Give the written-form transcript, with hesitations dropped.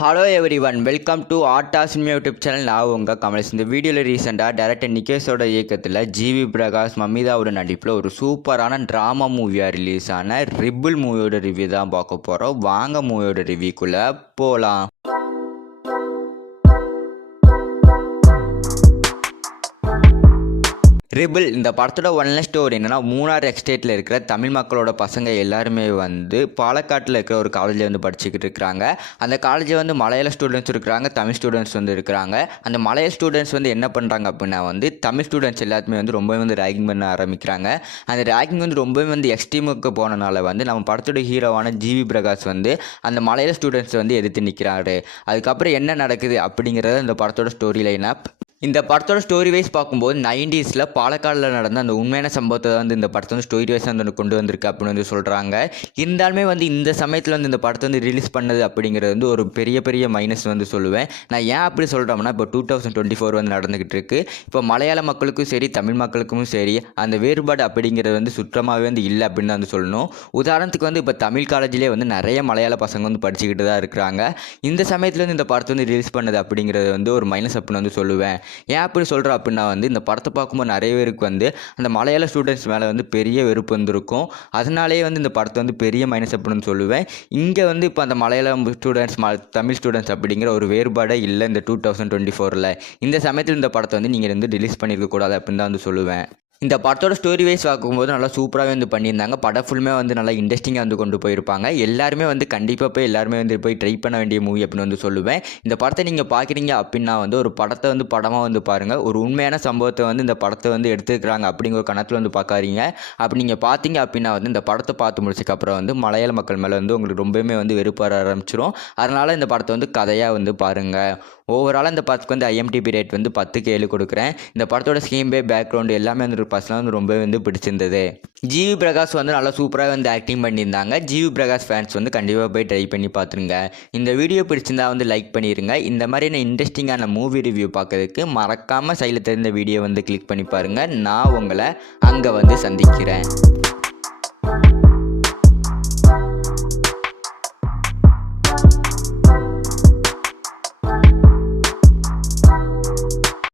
Hello every one, welcome to RTOS YouTube channel. நான் உங்கள் கமலேஷ். இந்த வீடியோவில் ரீசெண்டாக டேரக்டர் நிகேஷோட இயக்கத்தில் ஜிவி பிரகாஷ் மமிதாவோட நடிப்பில் ஒரு சூப்பரான ட்ராமா மூவியாக ரிலீஸ் ஆன ரிபிள் மூவியோட ரிவ்யூ தான் பார்க்க போகிறோம். வாங்க மூவியோட ரிவ்யூக்குள்ளே போகலாம். ரிபிள் இந்த படத்தோட ஒன்லைன் ஸ்டோரி என்னென்னா, மூணார் எக்ஸ்டேட்டில் இருக்கிற தமிழ் மக்களோட பசங்க எல்லாருமே பாலக்காட்டில் இருக்கிற ஒரு காலேஜில் படிச்சுக்கிட்டு இருக்கிறாங்க. அந்த காலேஜில் மலையாள ஸ்டூடெண்ட்ஸ் இருக்கிறாங்க, தமிழ் ஸ்டூடெண்ட்ஸ் இருக்கிறாங்க. அந்த மலையாள ஸ்டூடெண்ட்ஸ் என்ன பண்ணுறாங்க அப்படின்னா தமிழ் ஸ்டூடெண்ட்ஸ் எல்லாத்துமே ரொம்பவே ரேகிங் பண்ண ஆரம்பிக்கிறாங்க. அந்த ரேகிங் ரொம்பவே எக்ஸ்ட்ரீமுக்கு போனனால நம்ம படத்தோட ஹீரோவான ஜிவி பிரகாஷ் அந்த மலையாள ஸ்டூடெண்ட்ஸ் எதிர்த்து நிற்கிறாரு. அதுக்கப்புறம் என்ன நடக்குது அப்படிங்கிறத இந்த படத்தோட ஸ்டோரி லைனப். இந்த படத்தோட ஸ்டோரி வைஸ் பார்க்கும்போது 90s பாலக்காடில் நடந்த அந்த உண்மையான சம்பவத்தை இந்த படத்தை ஸ்டோரி வைஸ் கொண்டு வந்திருக்கு அப்படின்னு சொல்கிறாங்க. இருந்தாலுமே இந்த சமயத்தில் இந்த படத்தை ரிலீஸ் பண்ணது அப்படிங்கிறது ஒரு பெரிய மைனஸ் சொல்லுவேன். நான் ஏன் அப்படி சொல்கிறோம்னா, இப்போ 2024 நடந்துக்கிட்டு இருக்குது. இப்போ மலையாள மக்களுக்கும் சரி தமிழ் மக்களுக்கும் சரி அந்த வேறுபாடு அப்படிங்கிறது சுத்தமாகவே இல்லை அப்படின்னு தான் சொல்லணும். உதாரணத்துக்கு இப்போ தமிழ் காலேஜிலே நிறைய மலையாள பசங்க படிச்சுக்கிட்டு தான் இருக்கிறாங்க. இந்த சமயத்தில் இந்த படத்தை ரிலீஸ் பண்ணது அப்படிங்கிறது ஒரு மைனஸ் அப்படின்னு சொல்லுவேன். ஏன் அப்படி சொல்கிறேன் அப்படின்னா இந்த படத்தை பார்க்கும்போது நிறைய பேருக்கு அந்த மலையாள ஸ்டூடெண்ட்ஸ் மேலே பெரிய வெறுப்பு இருக்கும். அதனாலேயே இந்த படத்தை பெரிய மைனஸ் அப்படின்னு சொல்லுவேன். இங்கே இப்போ அந்த மலையாளம் ஸ்டூடெண்ட்ஸ் தமிழ் ஸ்டூடெண்ட்ஸ் அப்படிங்கிற ஒரு வேறுபாடே இல்லை இந்த 2024. இந்த சமயத்தில் இந்த படத்தை நீங்கள் ரிலீஸ் பண்ணியிருக்கக்கூடாது அப்படின்னு தான் சொல்லுவேன். இந்த படத்தோட ஸ்டோரி வைஸ் பார்க்கும்போது நல்லா சூப்பராகவே பண்ணியிருந்தாங்க. படம் ஃபுல்லுமே நல்லா இன்ட்ரெஸ்டிங்காக கொண்டு போயிருப்பாங்க. எல்லாருமே கண்டிப்பாக போய் எல்லாருமே போய் ட்ரை பண்ண வேண்டிய மூவி அப்படின்னு சொல்லுவேன். இந்த படத்தை நீங்கள் பார்க்குறீங்க அப்படின்னா ஒரு படத்தை படமாக பாருங்கள். ஒரு உண்மையான சம்பவத்தை இந்த படத்தை எடுத்துக்கிறாங்க அப்படிங்கிற ஒரு கணத்தில் பார்க்காதீங்க. அப்படி நீங்கள் பார்த்தீங்க அப்படின்னா இந்த படத்தை பார்த்து முடிச்சதுக்கப்புறம் மலையாள மக்கள் மேலே உங்களுக்கு ரொம்பவுமே வெறுப்பு வர ஆரம்பிச்சிடும். அதனால் இந்த படத்தை கதையாக பாருங்கள். ஓவராலாக இந்த படத்துக்கு IMDb ரேட் 10க்கு 7 கொடுக்குறேன். இந்த படத்தோட ஸ்கீம் பே பேக்ரவுண்டு எல்லாமே பர்சனலாக ரொம்பவே பிடிச்சிருந்தது. ஜிவி பிரகாஷ் நல்லா சூப்பராக ஆக்டிங் பண்ணியிருந்தாங்க. ஜிவி பிரகாஷ் ஃபேன்ஸ் கண்டிப்பாக போய் ட்ரை பண்ணி பார்த்துருங்க. இந்த வீடியோ பிடிச்சிருந்தா லைக் பண்ணிடுங்க. இந்த மாதிரியான இன்ட்ரெஸ்டிங்கான மூவி ரிவ்யூ பார்க்கறதுக்கு மறக்காமல் சைடில் தெரிந்த வீடியோ கிளிக் பண்ணி பாருங்கள். நான் உங்களை அங்கே சந்திக்கிறேன்.